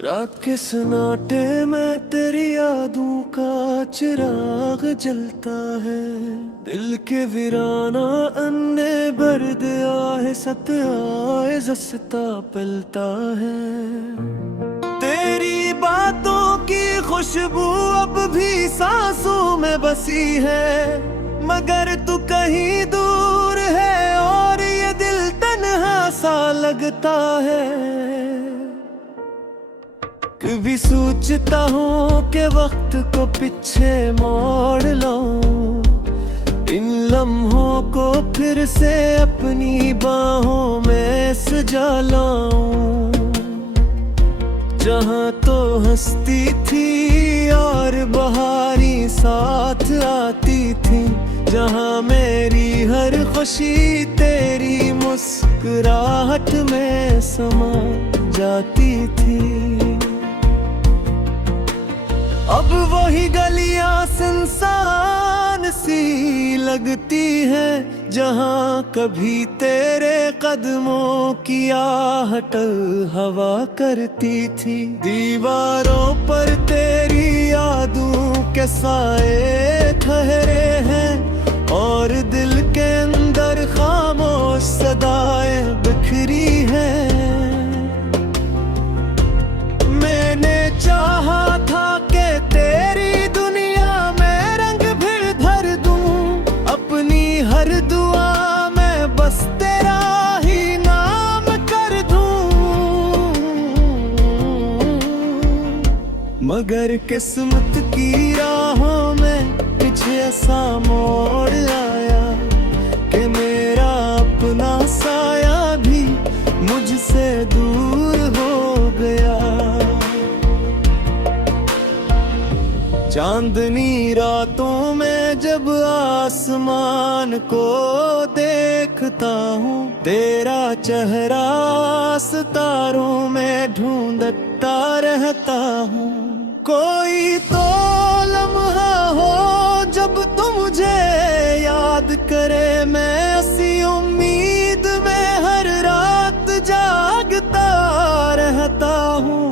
रात के सन्नाटे में तेरी यादों का चिराग जलता है। दिल के वीराना अन्ने बर्द आहे सत आए जसता पलता है। तेरी बातों की खुशबू अब भी सांसों में बसी है, मगर तू कहीं दूर है और ये दिल तन्हा सा लगता है। कभी सोचता हूँ कि वक्त को पीछे मोड़ लाऊं, इन लम्हों को फिर से अपनी बाहों में सजा लाऊं। जहाँ तो हंसती थी और बहारी साथ आती थी, जहाँ मेरी हर खुशी तेरी मुस्कुराहट में समा जाती थी। अब वही गलियां सुनसान सी लगती हैं, जहाँ कभी तेरे कदमों की आहट हवा करती थी। दीवारों पर तेरी यादों के साए ठहरे हैं और दिल के अंदर खामोश सदाएं बिखरी हैं। मैंने चाहा था कि तेरी दुनिया में रंग फिर भर दूं, अपनी हर दुआ में बस तेरा ही नाम कर दूं। मगर किस्मत की राहों में पीछे ऐसा मोड़ आया कि मेरा अपना साया भी मुझसे दूर हो गया। चांदनी रातों में जब आसमान को देखता हूँ, तेरा चेहरा सितारों में ढूंढता रहता हूँ। कोई तो लम्हा हो जब तू मुझे याद करे, मैं उसी उम्मीद में हर रात जागता रहता हूँ।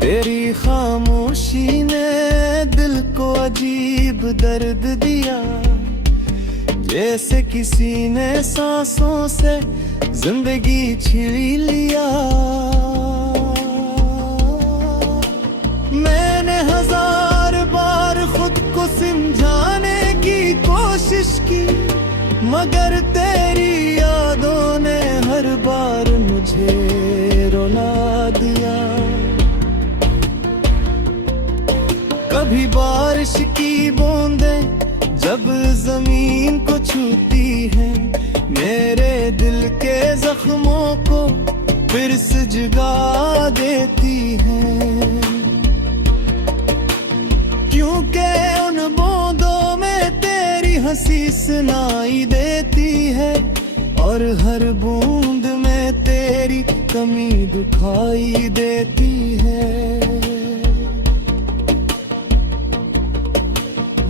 तेरी खामोशी ने दिल को अजीब दर्द दिया, जैसे किसी ने सांसों से जिंदगी छीन लिया। मैंने हजार बार खुद को समझाने की कोशिश की, मगर तेरी यादों ने हर बार मुझे रुला दिया। कभी बारिश की बूंदें जब जमीन को छूती हैं, मेरे दिल के जख्मों को फिर से जगा देती हैं। क्योंकि उन बूंदों में तेरी हंसी सुनाई देती है और हर बूंद में तेरी कमी दिखाई देती है।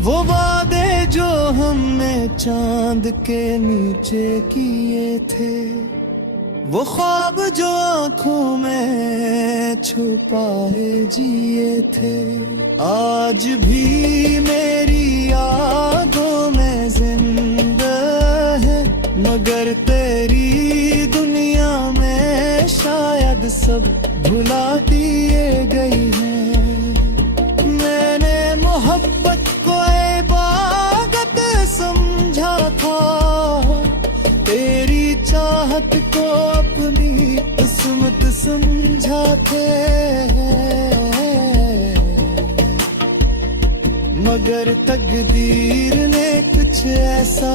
वो वादे जो हमने चांद के नीचे किए थे, वो ख्वाब जो आंखों में छुपाए जिए थे, आज भी मेरी यादों में जिंदा है। मगर तेरी दुनिया में शायद सब भुला दिए गई हैं। मैंने मोहब्बत को इबादत समझा था, तेरी चाहत को अपनी किस्मत समझा थे। मगर तकदीर ने कुछ ऐसा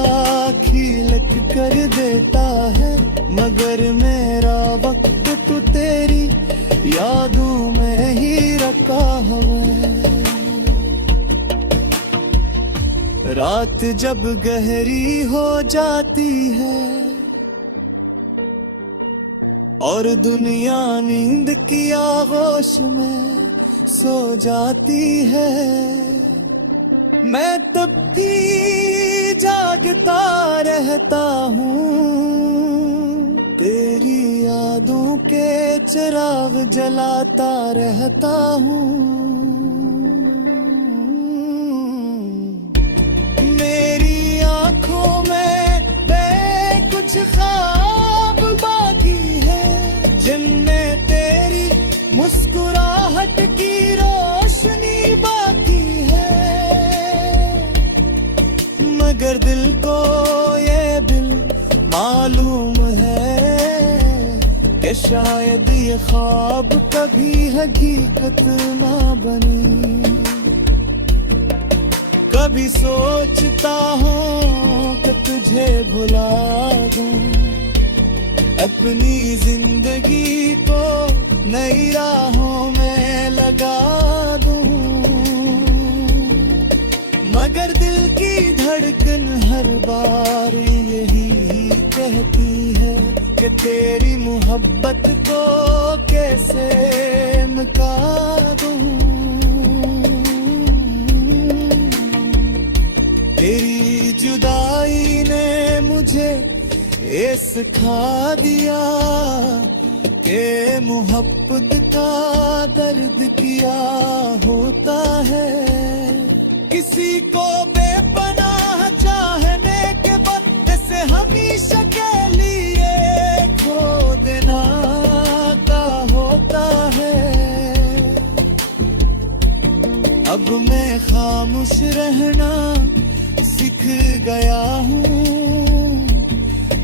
खिलक कर देता है, मगर मेरा वक्त तो तेरी यादों में ही रखा हुआ है। रात जब गहरी हो जाती है और दुनिया नींद की आगोश में सो जाती है, मैं तब भी जागता रहता हूँ। तेरी यादों के चिराग जलाता रहता हूँ। मेरी आंखों में कुछ ख्वाब बाकी है, जिनमें तेरी मुस्कुराहट की रोशनी बाकी है। मगर दिल को ये दिल मालूम है कि शायद ये ख्वाब कभी हकीकत ना बनी। कभी सोचता हूँ कि तुझे भुला दूं, अपनी जिंदगी को नई राहों में लगा दूं। मगर दिल की धड़कन हर बार यही कहती है कि तेरी मोहब्बत को कैसे मिटा दूं। तेरी जुदाई ने मुझे ये सिखा दिया कि मोहब्बत का दर्द क्या होता है। किसी को बेपनाह चाहने के बदले से हमेशा के लिए खो देना का होता है। अब मैं खामोश रहना सीख गया हूँ,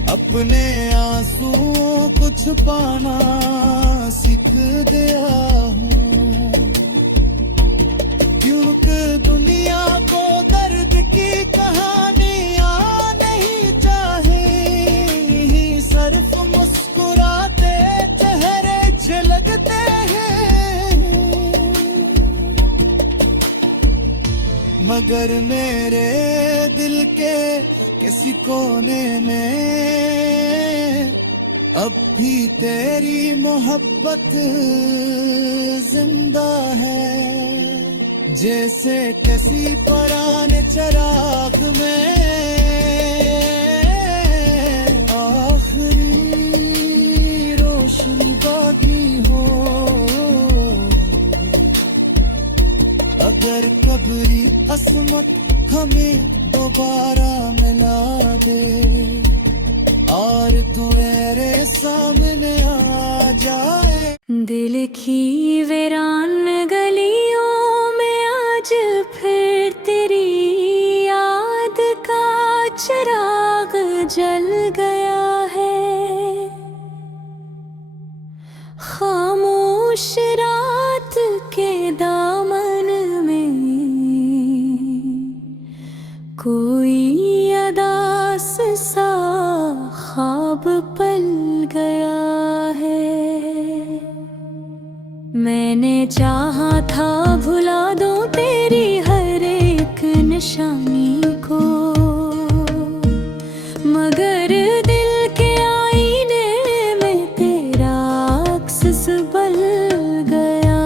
अपने आंसुओं को छुपाना सीख गया हूँ। क्योंकि दुनिया को दर्द की कहानियाँ नहीं चाहिए, सिर्फ मुस्कुराते चेहरे झलकते हैं। मगर मेरे दिल के किसी कोने में अब भी तेरी मोहब्बत जिंदा है। जैसे किसी पुराने चिराग में आखिरी रोशनी बाकी हो। अगर कब्री असमत हमें दोबारा मिला दे और तू मेरे सामने आ जाए। दिल की वीरान गलियों में आज फिर तेरी याद का चिराग जल गया है। खामोश रात के दामन में कोई अदास सा ख्वाब पल गया है। मैंने चाहा था भुला दूं तेरी हर एक निशानी को, मगर दिल के आईने में तेरा अक्स बल गया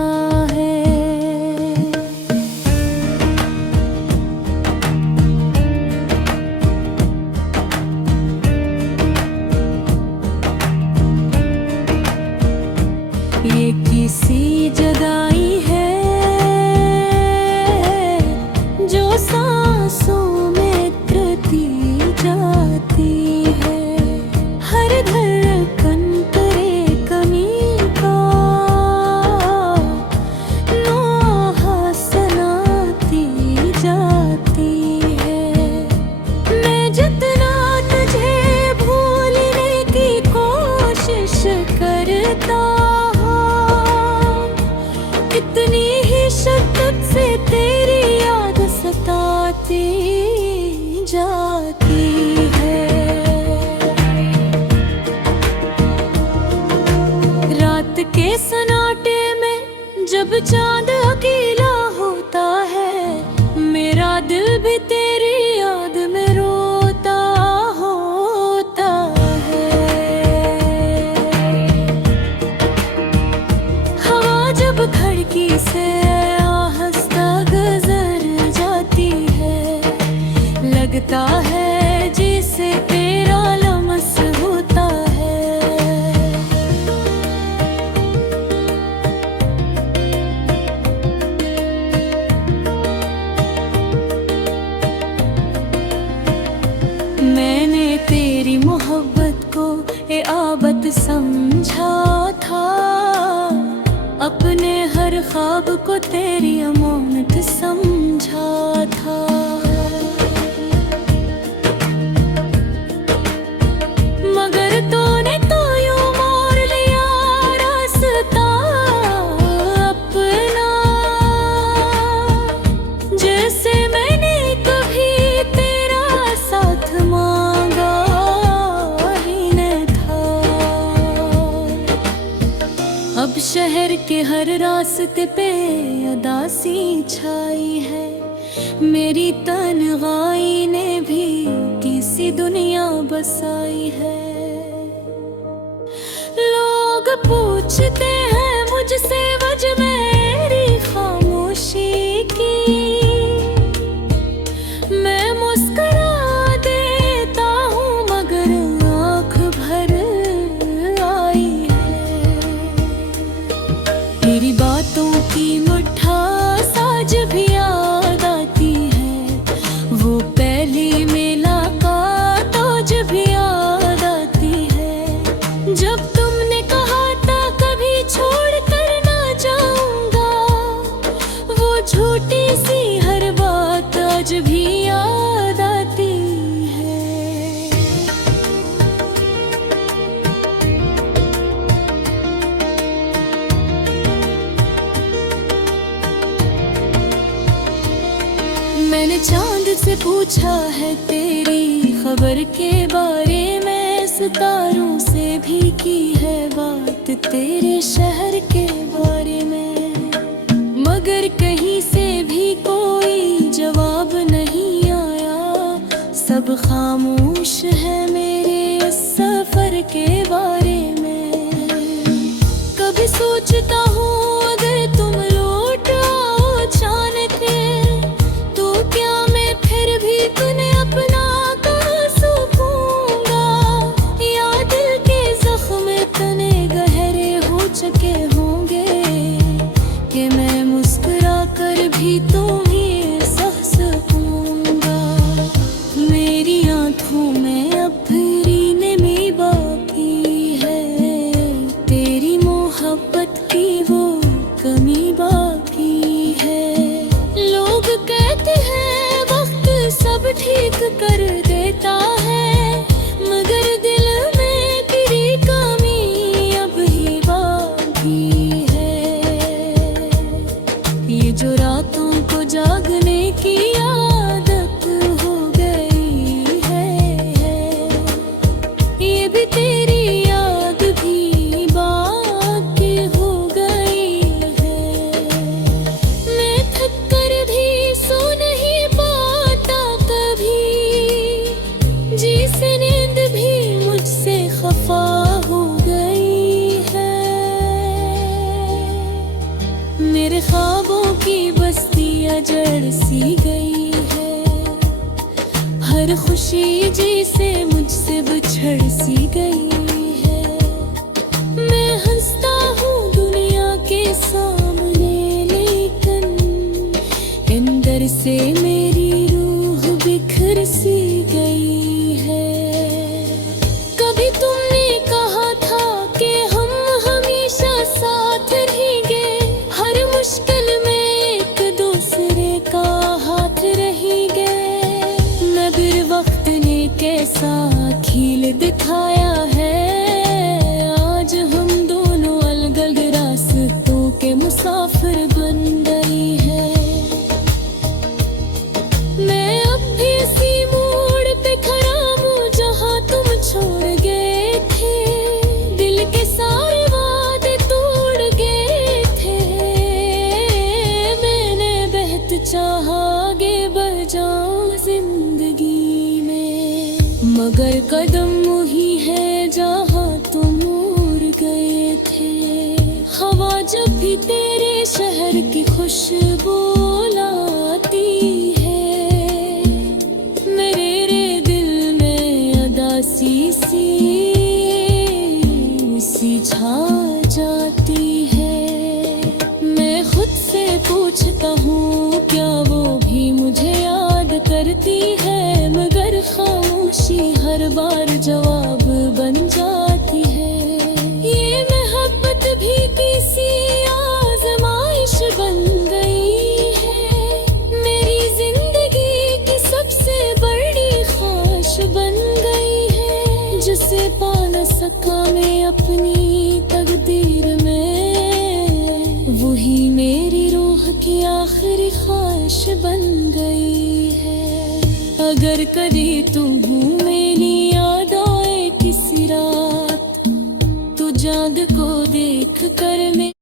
है। ये किसी जुदाई है जो सांसों में उतरती जाती है। हर धड़कन तेरे कमी का नोहा सुनाती जाती है। मैं जितना तुझे भूलने की कोशिश करता इतनी ही शिद्दत से तेरी याद सताती जाती है। रात के सन्नाटे में जब चांद अकेला होता है, मेरा दिल भी तेरी याद में रोता होता है। हवा जब खिड़की से आहिस्ता गुजर जाती है, लगता है जैसे तेरा लम्स होता है। अपने हर ख्वाब को तेरी अमानत समझा था। मगर तूने तो यूं मोड़ लिया रास्ता अपना, जैसे मैंने कभी तेरा साथ मांगा ही न था। अब शहर के हर रास्ते पे उदासी छाई है, मेरी तन्हाई ने भी किसी दुनिया बसाई है। लोग पूछते हैं मुझसे वजह मेरी खामोशी की, मैं मुस्कुरा देता हूँ मगर आँख भर आई है। तेरी बातों की मिठास आज भी याद आती है, वो पहली मुलाकात आज भी याद आती है। जब तुमने कहा था कभी छोड़ कर ना जाऊंगा, वो झूठी सी हर बात आज भी याद आती है। मैंने चांद से पूछा है तेरी खबर के बारे में, सितारों से भी की है बात तेरे शहर के बारे में, मगर कहीं से भी कोई जवाब नहीं आया। सब खामोश है मेरे इस सफर के बारे में। कभी सोचता हूँ अगर तुम लौट आओ अचानक, तो क्या मैं फिर भी तुम्हें अपना कहाँ सूखूंगा, या दिल के जख्म इतने गहरे हो चुके होंगे कि मैं मुस्कुरा कर भी तुम्हें सह सकूंगा। मेरी आंखों में अब भी नमी बाकी है, तेरी मोहब्बत की वो कमी बाकी है। लोग कहते हैं वक्त सब ठीक कर देता है, मगर दिल में तेरी कमी अब ही बाकी है। ये जो रातों को जागने की आदत हो गई है, ये भी तेरी याद भी बाकी हो गई है। मैं थक कर भी सो नहीं पाता कभी, जिसे नींद भी मुझसे खफा हो गई है। मेरे ख्वाबों की बस्ती अजड़ सी गई है, हर खुशी जिसे मुझसे बिछड़ सी गई है। मैं हंसता हूँ दुनिया के सामने, लेकिन अंदर से मेरी रूह बिखर सी गई है। कभी तुमने कहा था कि हम हमेशा साथ रहेंगे, हर मुश्किल में एक दूसरे का हाथ रहेंगे। मगर वक्त ने कैसा खेल दिखाया है, आज हम दोनों अलग अलग रास्तों के मुसाफिर बन गए हैं। मैं अब भी इसी मोड़ पे खड़ा हूँ जहाँ तुम छोड़ गए थे, दिल के सारे वादे तोड़ गए थे। मैंने बेहद चाहा आगे बढ़ जाऊं जिंदगी में, मगर कदम वही है जहाँ तुम उड़ गए थे। हवा जब भी तेरे शहर की खुशबू लाती है, मेरे दिल में उदासी सी छा जाती है। मैं खुद से पूछता हूँ क्या वो भी मुझे याद करती है, मगर खामोशी हर बार जवाब बन जाती है। ये मोहब्बत भी किसी आखिरी ख्वाहिश बन गई है। अगर कभी तुम्हें मेरी याद आए किसी रात, तो चांद को देख कर मैं